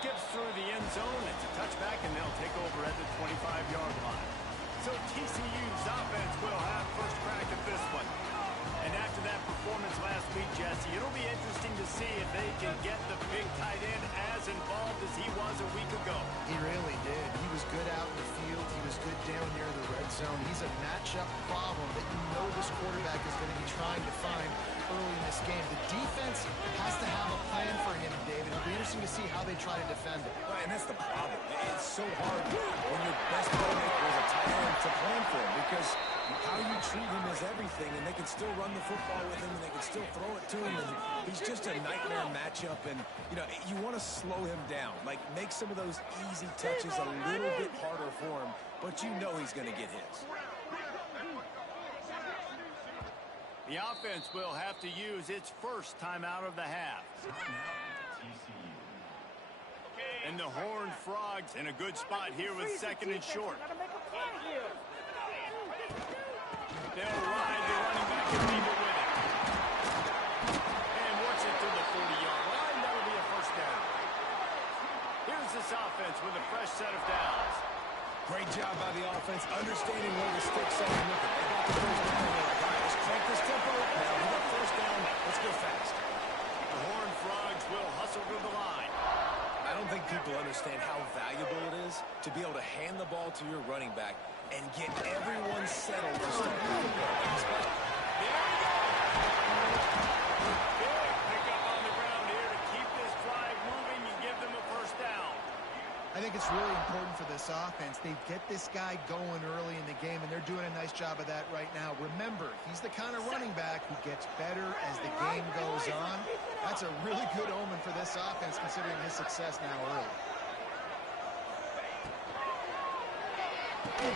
skips through the end zone. It's a touchback, and they'll take over at the 25-yard line. So TCU's offense will have first crack at this one. And after that performance last week, Jesse, it'll be interesting to see if they can get the big tight end as involved as he was a week ago. He really did. He was good out in the field. He was good down near the red zone. He's a matchup problem that you know this quarterback is going to be trying to find early in this game. The defense has to have a plan for him, David. It'll be interesting to see how they try to defend it. And that's the problem. It's so hard when your best playmaker is a tight end to plan for him, because how you treat him is everything, and they can still run the football with him, and they can still throw it to him, and he's just a nightmare matchup. And, you know, you want to slow him down, like make some of those easy touches a little bit harder for him, but you know he's going to get his. The offense will have to use its first timeout of the half. And the Horned Frogs in a good spot here with second and short. They'll ride the running back and leave it with it. And works it to the 40-yard line. That'll be a first down. Here's this offense with a fresh set of downs. Great job by the offense, understanding where the sticks are. Look, they got the first down. They're like, all right, let's crank this tempo up now. We got first down. Let's go fast. The Horned Frogs will hustle to the line. I don't think people understand how valuable it is to be able to hand the ball to your running back and get everyone settled to start the football. There we go. Big pickup on the ground here to keep this drive moving and give them a first down. I think it's really important for this offense. They get this guy going early in the game, and they're doing a nice job of that right now. Remember, he's the kind of running back who gets better as the game goes on. That's a really good omen for this offense, considering his success now early. Great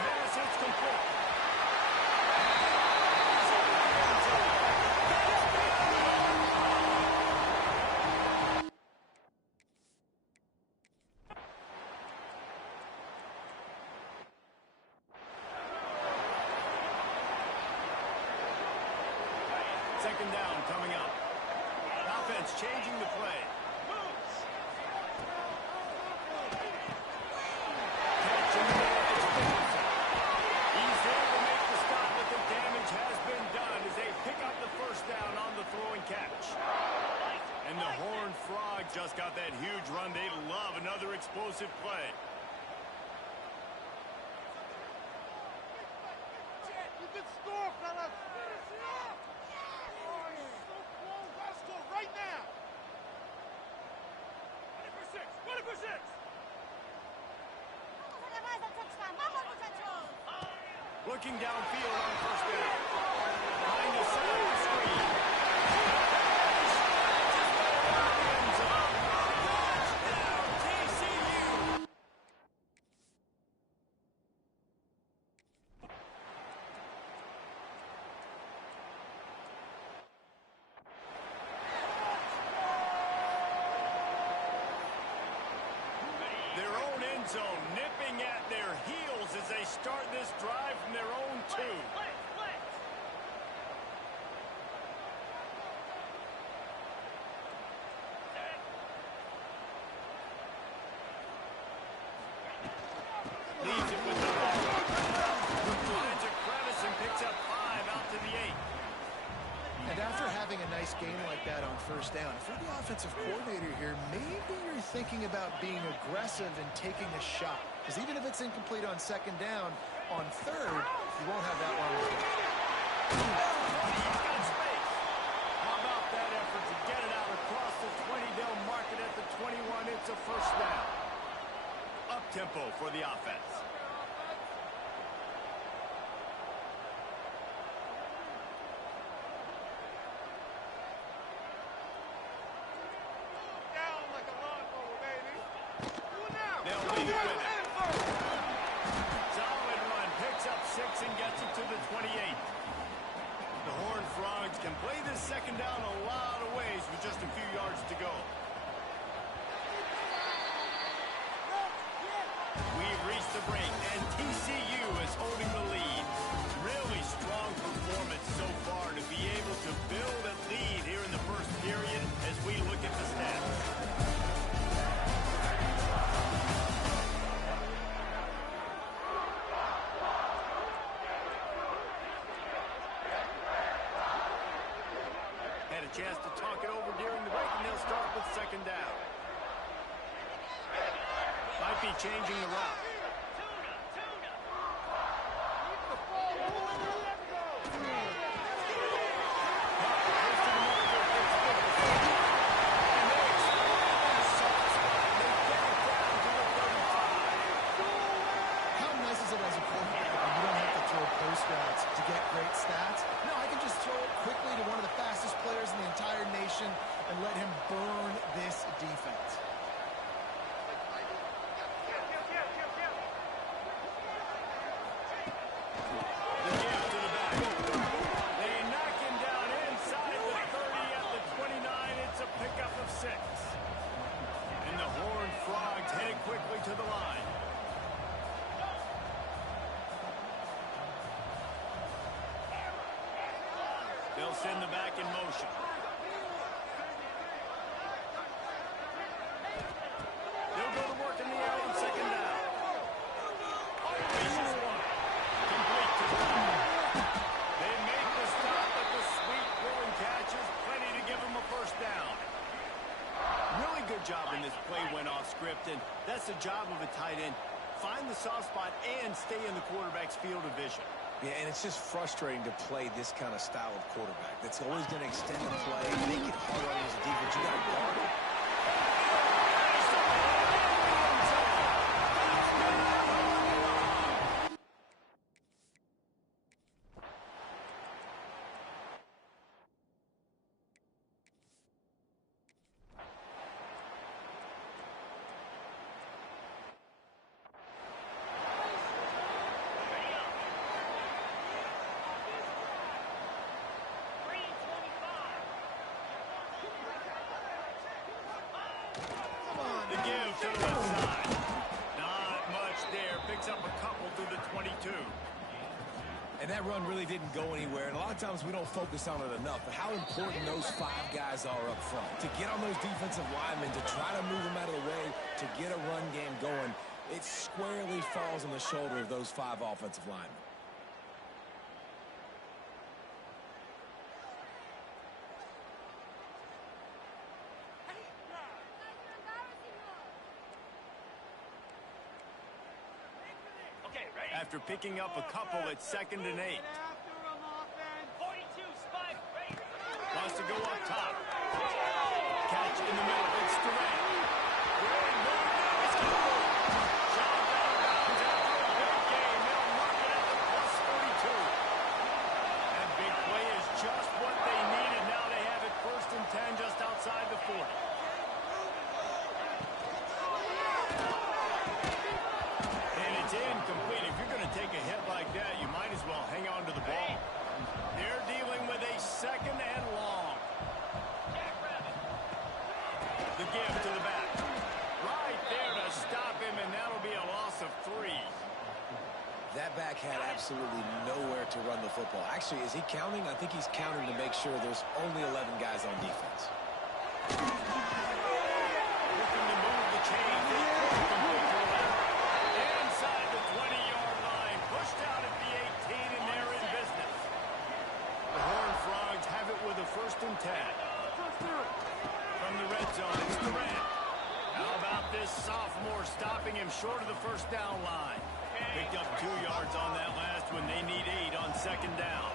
pass, it's complete. Second down coming up. Offense changing the play. Catching the edge of the defense. He's there to make the stop, but the damage has been done as they pick up the first down on the throwing catch. And the Horned Frog just got that huge run. They love another explosive play. You can score, fellas. Finish it up. So close. Let's go right now. 20 for 6. 20 for 6. Looking downfield on first down. Behind the center of the screen. End zone. Touchdown, TCU. Their own end zone nipping at their heels as they start this drive from their own 2. Leaves it with the ball. Finds a crevice and picks up 5 out to the 8. And after having a nice game like that on first down, if you're the offensive coordinator here, maybe you're thinking about being aggressive and taking a shot. Because even if it's incomplete on second down, on third, you won't have that long to go. He's got space. How about that effort to get it out across the 20? They'll mark it at the 21. It's a first down. Up-tempo for the offense. Down like a lawnmower, baby. Do it now. They'll leave it with it. Solid run. Picks up 6 and gets it to the 28. The Horned Frogs can play this second down a lot of ways with just a few yards to go. We've reached the break, and TCU is holding the lead. Really strong performance so far to be able to build a lead here in the first period as we look at the stats. be changing the route. How nice is it as a quarterback when you don't have to throw post routes to get great stats? No, I can just throw it quickly to one of the fastest players in the entire nation and let him burn this defense. The give to the back. They knock him down inside the 30 at the 29. It's a pickup of 6. And the Horned Frogs headed quickly to the line. They'll send the back in motion. They'll go to work in the air on second down. Reaches one. Complete to the line. They make the stop, but the sweet throwing catch is plenty to give them a first down. Really good job in this play went off script, and that's the job of a tight end. Find the soft spot and stay in the quarterback's field of vision. Yeah, and it's just frustrating to play this kind of style of quarterback. That's always going to extend the play, make it hard on his defense. You got to guard it. The give to the left side. Not much there. Picks up a couple through the 22. And that run really didn't go anywhere. And a lot of times we don't focus on it enough. But how important those 5 guys are up front. To get on those defensive linemen, to try to move them out of the way, to get a run game going, it squarely falls on the shoulder of those 5 offensive linemen. After picking up a couple at 2nd and 8. Wants to go up top. Catch in the middle. It's Durant. Durant moved down his goal. Shot out of bounds after a big game. They'll mark it at the +42. That big play is just what they needed. Now they have it 1st and 10 just outside the 40. And it's incomplete. If you're going to take a hit like that, you might as well hang on to the ball. They're dealing with a 2nd and long. The give to the back. Right there to stop him, and that'll be a loss of 3. That back had absolutely nowhere to run the football. Actually, is he counting? I think he's counting to make sure there's only 11 guys on defense. Looking to move the chains. Inside the 20-yard line. Pushed out at the 18, and they're in business. The Horned Frogs have it with a 1st and 10. From the red zone, it's Durant. How about this sophomore stopping him short of the 1st down line? Picked up 2 yards on that last one. They need 8 on 2nd down.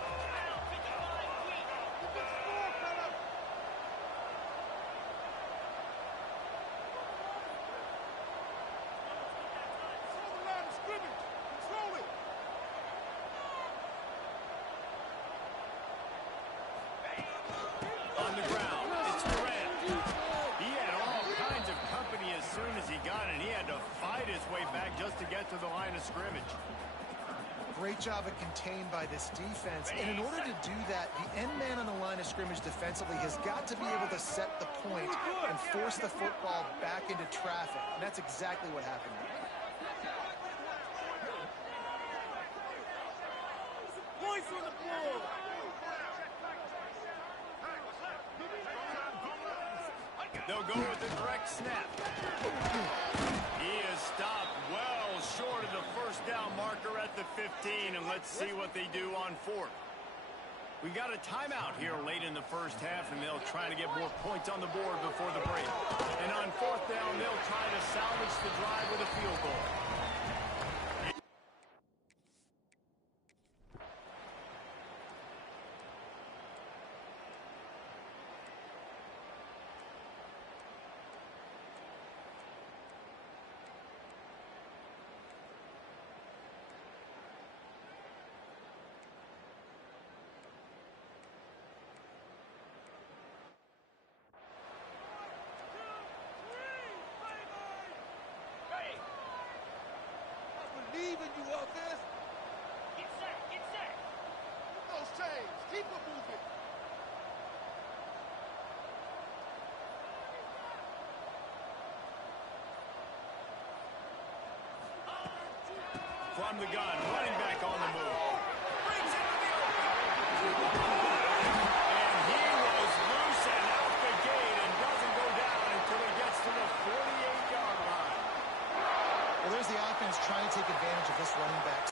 On the ground, it's Durant. He had all kinds of company as soon as he got it. He had to fight his way back just to get to the line of scrimmage. Great job of contained by this defense. And in order to do that, the end man on the line of scrimmage defensively has got to be able to set the point and force the football back into traffic. And that's exactly what happened. Points on the board. They'll go with the direct snap. He is stopped well short of the 1st down marker at the 15, and let's see what they do on 4th. We got a timeout here late in the 1st half, and they'll try to get more points on the board before the break. And on 4th down, they'll try to salvage the drive with a field goal. Keep him moving. From the gun, running back on the move. Brings it to the open. And he was loose and out the gate and doesn't go down until he gets to the 48-yard line. Well, there's the offense trying to take advantage of this running back.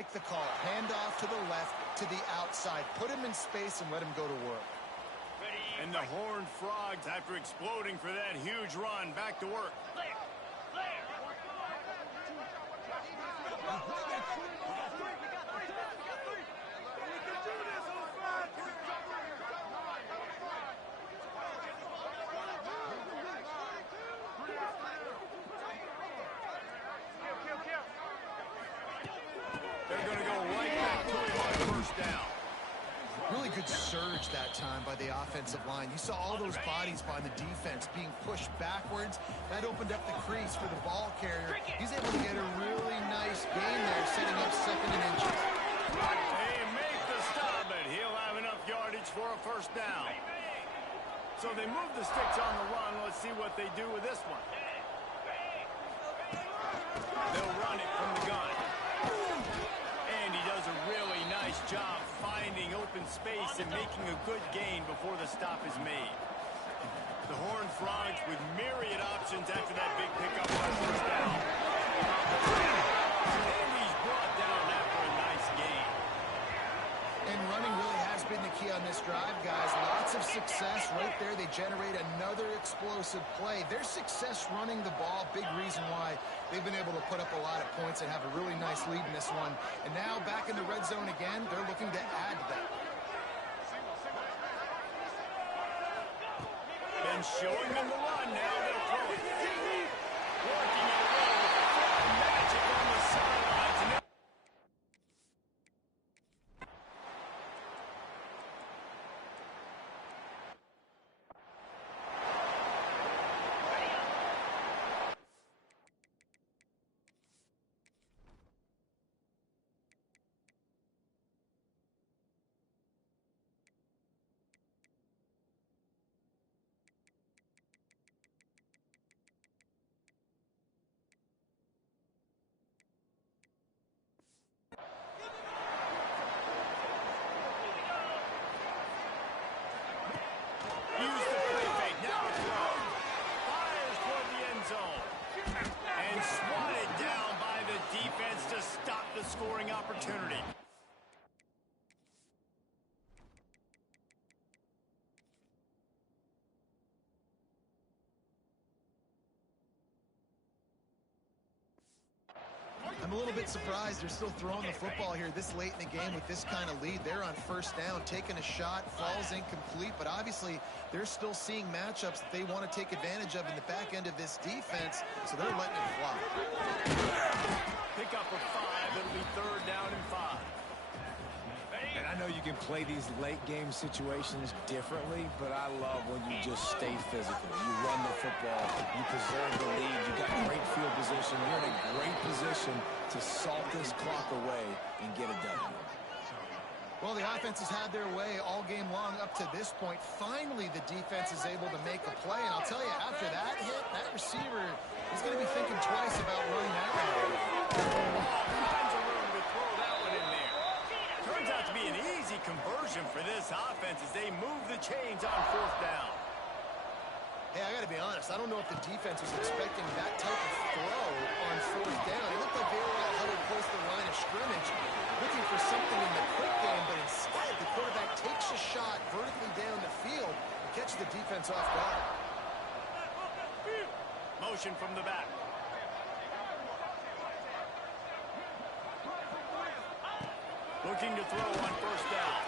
like the call. Hand off to the left, to the outside. Put him in space and let him go to work. And the Horned Frogs, after exploding for that huge run, back to work. They're going to go right back to him on first down. Really good surge that time by the offensive line. You saw all those bodies by the defense being pushed backwards. That opened up the crease for the ball carrier. He's able to get a really nice gain there, setting up 2nd and inches. They make the stop, but he'll have enough yardage for a first down. So they move the sticks on the run. Let's see what they do with this one. They'll run it from the gun. And he does a really nice job finding open space and making a good gain before the stop is made. The Horned Frogs with myriad options after that big pickup on first down. And he's brought down after a nice gain. And running really has been the key on this drive, guys. Lots of success right there. They generate another explosive play. Their success running the ball, big reason why they've been able to put up a lot of points and have a really nice lead in this one. And now back in the red zone again, they're looking to add to that. Been showing them the run, now they'll throw it. Working it away with magic on the sidelines. And use the play fake, now a throw. Fires toward the end zone. And swatted down by the defense to stop the scoring opportunity. I'm a little bit surprised they're still throwing the football here this late in the game with this kind of lead. They're on first down, taking a shot, falls incomplete, but obviously they're still seeing matchups that they want to take advantage of in the back end of this defense, so they're letting it fly. Pick up a 5, it'll be 3rd down and 5. And I know you can play these late game situations differently, but I love when you just stay physical. You run the football, you preserve the lead, you got great field position, you're in a great position to salt this clock away and get it done. Well, the offense has had their way all game long up to this point. Finally, the defense is able to make a play, and I'll tell you, after that hit, that receiver is going to be thinking twice about running that one. Finds a room to throw that one in there. Turns out to be an easy conversion for this offense as they move the chains on 4th down. Hey, I got to be honest. I don't know if the defense was expecting that type of throw on 4th down. It looked like they were all huddled close to the line of scrimmage, looking for something in the quick game, but instead the quarterback takes a shot vertically down the field and catches the defense off guard. Motion from the back. Looking to throw on first down.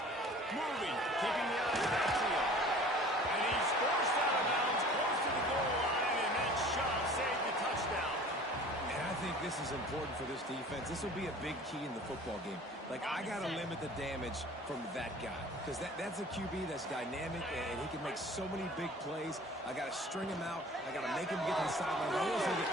Moving, keeping the eye backfield. And he's forced out of bounds close to the goal line, and that shot saved the touchdown. And I think this is important for this defense. This will be a big key in the football game. Like, I got to limit the damage from that guy because that's a QB that's dynamic, and he can make so many big plays. I got to string him out. I got to make him get to the sideline. I always think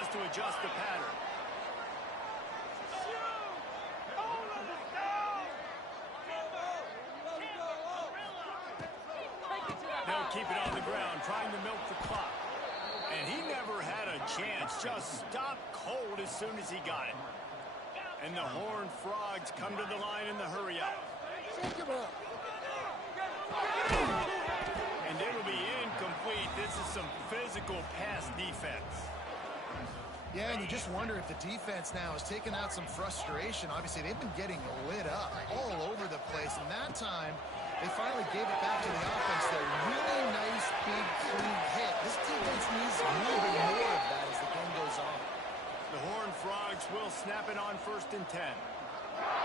wants to adjust the pattern. They'll keep it on the ground, trying to milk the clock. And he never had a chance. Just stopped cold as soon as he got it. And the Horned Frogs come to the line in the hurry-up. And it'll be incomplete. This is some physical pass defense. Yeah, and you just wonder if the defense now has taken out some frustration. Obviously, they've been getting lit up all over the place. And that time, they finally gave it back to the offense. That really nice, big, clean hit. This defense needs a little bit more of that as the game goes on. The Horned Frogs will snap it on 1st and 10.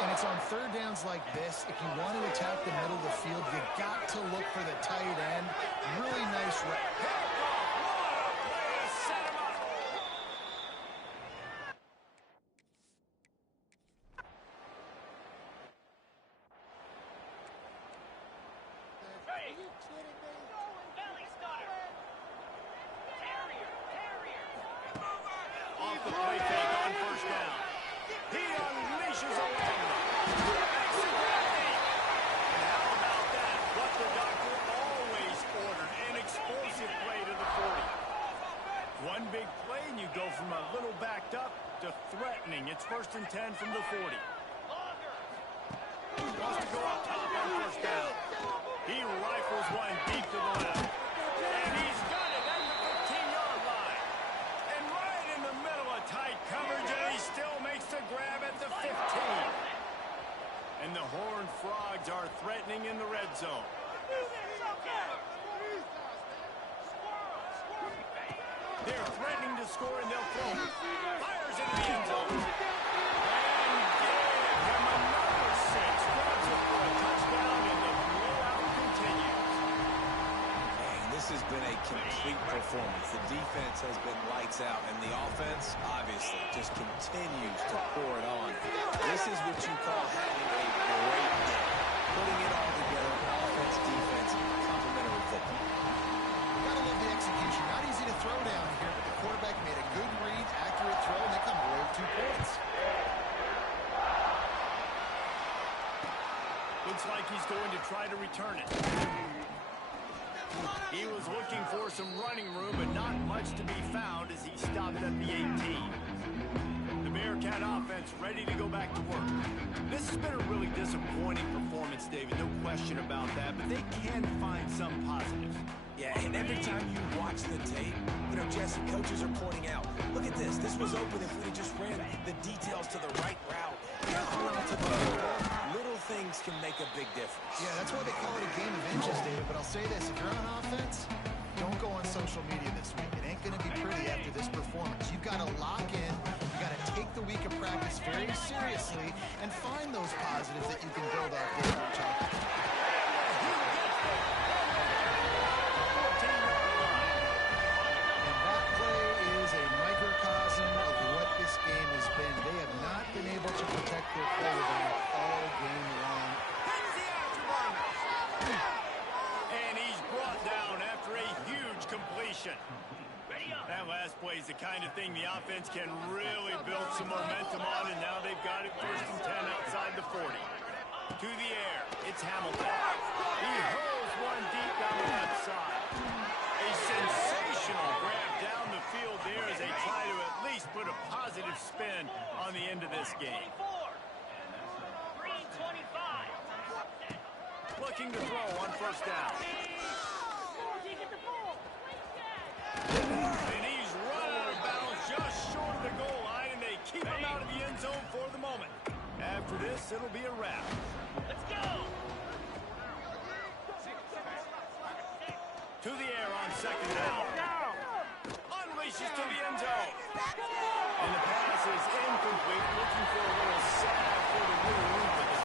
And it's on 3rd downs like this. If you want to attack the middle of the field, you got to look for the tight end. Really nice. Off the play fake on 1st down. He unleashes a long one. And how about that? What the doctor always ordered. An explosive play to the 40. One big play and you go from a little backed up to threatening. It's 1st and 10 from the 40. Wants to go up top on 1st down. He rifles one deep to the left. And he's got it at the 15-yard line. And right in the middle of tight coverage, and he still makes the grab at the 15. And the Horned Frogs are threatening in the red zone. They're threatening to score, and they'll throw. Fires into the end zone. And gave him another 6. Grabs it for a touchdown, and the blowout continues. Man, this has been a complete performance. The defense has been lights out, and the offense, obviously, just continues to pour it on. This is what you call having a great day. Putting it all together, offense, defense, complementary football. Gotta love the execution. Not easy to throw down here, but the quarterback made a good read, accurate throw, and they come away with 2 points. Looks like he's going to try to return it. He was looking for some running room, but not much to be found as he stopped at the 18. The Bearcat offense ready to go back to work. This has been a really disappointing performance, David, no question about that, but they can find some positives. Yeah, and every time you watch the tape, you know, Jesse, coaches are pointing out, look at this. This was open if we just ran the details to the right route. To the little things can make a big difference. Yeah, that's why they call it a game of inches, David. But I'll say this, if you're on offense, don't go on social media this week. It ain't going to be pretty after this performance. You've got to lock in. You've got to take the week of practice very seriously and find those positives that you can build off David. And that play is a microcosm of what this game has been. They have not been able to protect their quarterback all game long. And he's brought down after a huge completion. That last play is the kind of thing the offense can really build some momentum on, and now they've got it 1st and 10 outside the 40. To the air, it's Hamilton. He hurls one deep down the left side. A sensational grab down the field there as they try to at least put a positive spin on the end of this game. Looking to throw on 1st down. And he's running out of bounds just short of the goal line, and they keep him out of the end zone for the moment. After this, it'll be a wrap. Let's go! To the air on 2nd down. Unleashes to